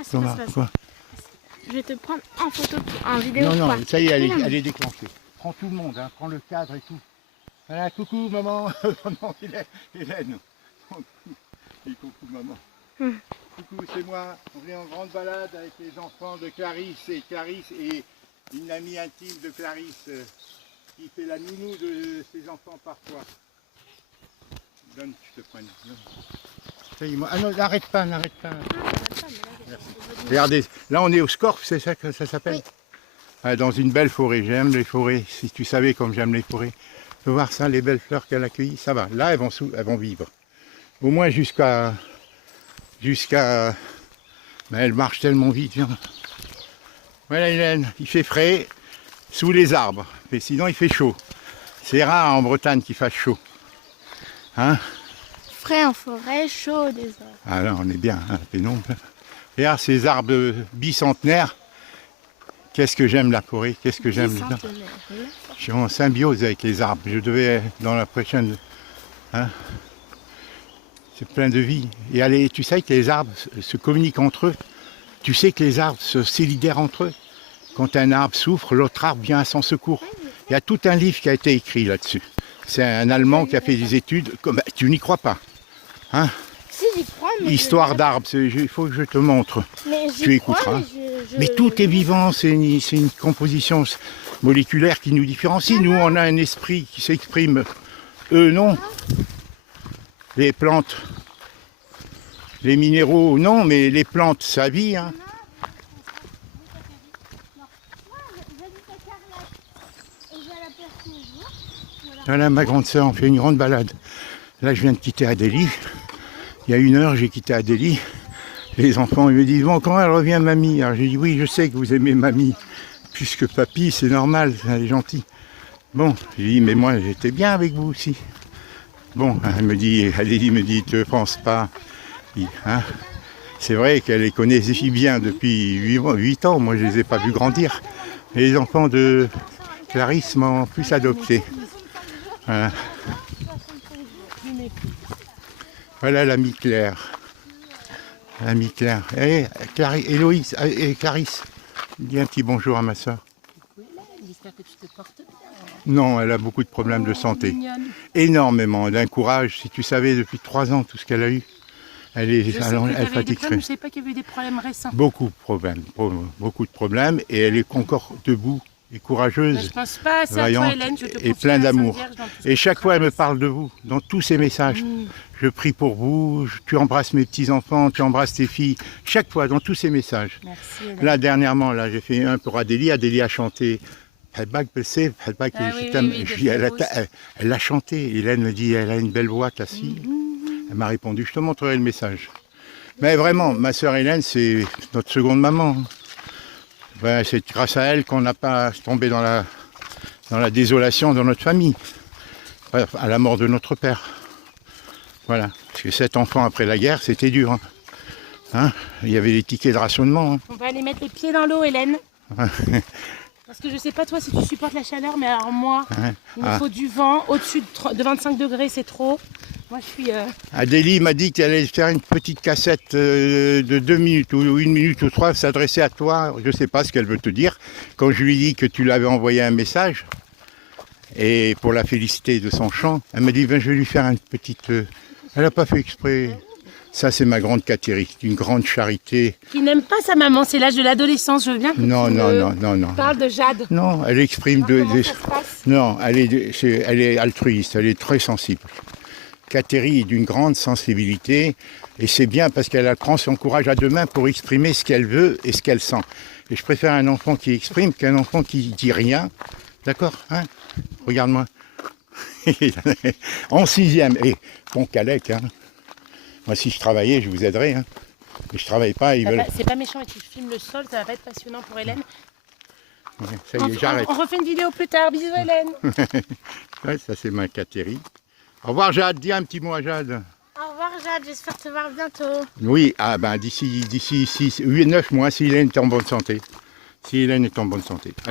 Ah, c'est pas ça. Quoi? Je vais te prendre en photo, en vidéo. Non, quoi. non, ça y est, elle est déclenchée. Prends tout le monde, hein, prends le cadre et tout. Voilà, coucou maman. Non, Hélène. Dis coucou maman. Coucou, c'est moi. On vient en grande balade avec les enfants de Clarisse et une amie intime de Clarisse qui fait la nounou de ses enfants parfois. Donne, je te prenne. Ça y est, moi. Ah non, n'arrête pas. Merci. Regardez, là on est au Scorff, c'est ça que ça s'appelle? Oui. Ah, dans une belle forêt, j'aime les forêts. Si tu savais comme j'aime les forêts. Tu peux voir ça, les belles fleurs qu'elle a cueillies, ça va. Là, elles vont vivre. Au moins jusqu'à... Mais elle marche tellement vite, viens. Voilà Hélène, il fait frais sous les arbres, mais sinon il fait chaud. C'est rare en Bretagne qu'il fasse chaud. Hein? Frais en forêt, chaud des heures. Ah là, on est bien, hein, pénombre. Regarde ces arbres bicentenaires. Qu'est-ce que j'aime la forêt, qu'est-ce que j'aime les arbres. Je suis en symbiose avec les arbres. Je devais, dans la prochaine... Hein, c'est plein de vie. Et allez, tu sais que les arbres se communiquent entre eux. Tu sais que les arbres se solidaires entre eux. Quand un arbre souffre, l'autre arbre vient à son secours. Il y a tout un livre qui a été écrit là-dessus. C'est un Allemand qui a fait des études. Tu n'y crois pas, hein? Si, j'y crois, mais Histoire d'arbres, il faut que je te montre. Mais Tu écouteras. Mais tout est vivant, c'est une composition moléculaire qui nous différencie. Nous, on a un esprit qui s'exprime. Eux, non. Les plantes, les minéraux, non, mais les plantes, ça vit. Hein. Voilà, ma grande sœur, on fait une grande balade. Là, je viens de quitter Adélie. Il y a 1 heure, j'ai quitté Adélie. Les enfants ils me disent, bon, quand elle revient, mamie? Alors j'ai dit, oui, je sais que vous aimez mamie, puisque papy, c'est normal, elle est gentille. Bon, j'ai dit, mais moi, j'étais bien avec vous aussi. Bon, elle me dit, Adélie me dit, ne pense pas. Hein, c'est vrai qu'elle les connaît si bien depuis 8 ans, moi je ne les ai pas vus grandir. Et les enfants de Clarisse m'ont plus adopté. Voilà, voilà l'amie Claire. L'amie Claire. Eh, Héloïse et Clarisse, dis un petit bonjour à ma soeur. J'espère que tu te portes bien. Non, elle a beaucoup de problèmes de santé. Énormément, d'un courage. Si tu savais depuis 3 ans tout ce qu'elle a eu, elle fatigue. Je ne savais pas qu'il y avait eu des problèmes récents. Beaucoup de problèmes, et elle est encore debout et courageuse, Je pense pas, c'est à vaillante toi, Hélène, je te et confie plein la Sainte d'amour. Vierge dans tout ce Et que chaque tu fois, elle me traverses. parle de vous, dans tous ses messages. Je prie pour vous, tu embrasses mes petits-enfants, tu embrasses tes filles. Chaque fois, dans tous ses messages. Merci, Hélène. Là, dernièrement, là, j'ai fait un pour Adélie. Adélie a chanté. Elle l'a chanté. Hélène me dit, elle a une belle voix, ta fille. Elle m'a répondu, je te montrerai le message. Mais vraiment, ma sœur Hélène, c'est notre seconde maman. Ben, c'est grâce à elle qu'on n'a pas tombé dans la désolation dans notre famille, à la mort de notre père. Voilà, parce que 7 enfants après la guerre, c'était dur. Hein. Hein, il y avait des tickets de rationnement. Hein. On va aller mettre les pieds dans l'eau, Hélène. Parce que je sais pas toi si tu supportes la chaleur, mais alors moi, il me faut du vent. Au-dessus de 25 degrés, c'est trop. Moi, je suis... Adélie m'a dit qu'elle allait faire une petite cassette de 2 minutes ou 1 minute ou 3, s'adresser à toi. Je ne sais pas ce qu'elle veut te dire. Quand je lui dis que tu l'avais envoyé un message, et pour la féliciter de son chant, elle m'a dit, ben, je vais lui faire une petite... Elle n'a pas fait exprès. Ça, c'est ma grande Cathérie, une grande charité. Qui n'aime pas sa maman, c'est l'âge de l'adolescence, je veux bien que Non. parle de Jade. Non, elle exprime Non, elle est altruiste, elle est très sensible. Cathérie est d'une grande sensibilité, et c'est bien parce qu'elle prend son courage à 2 mains pour exprimer ce qu'elle veut et ce qu'elle sent. Et je préfère un enfant qui exprime qu'un enfant qui dit rien. D'accord, hein? Regarde-moi. En 6e, et bon Calec, hein. Moi, si je travaillais, je vous aiderais. Hein. Mais je travaille pas, ils veulent... C'est pas méchant et tu filmes le sol, ça va pas être passionnant pour Hélène. Ouais, ça y est, j'arrête. On refait une vidéo plus tard, bisous Hélène. Ouais, ça c'est ma Cathérie. Au revoir Jade, dis un petit mot à Jade. Au revoir Jade, j'espère te voir bientôt. Oui, ah ben d'ici 9 mois, si Hélène est en bonne santé. Si Hélène est en bonne santé. Allez.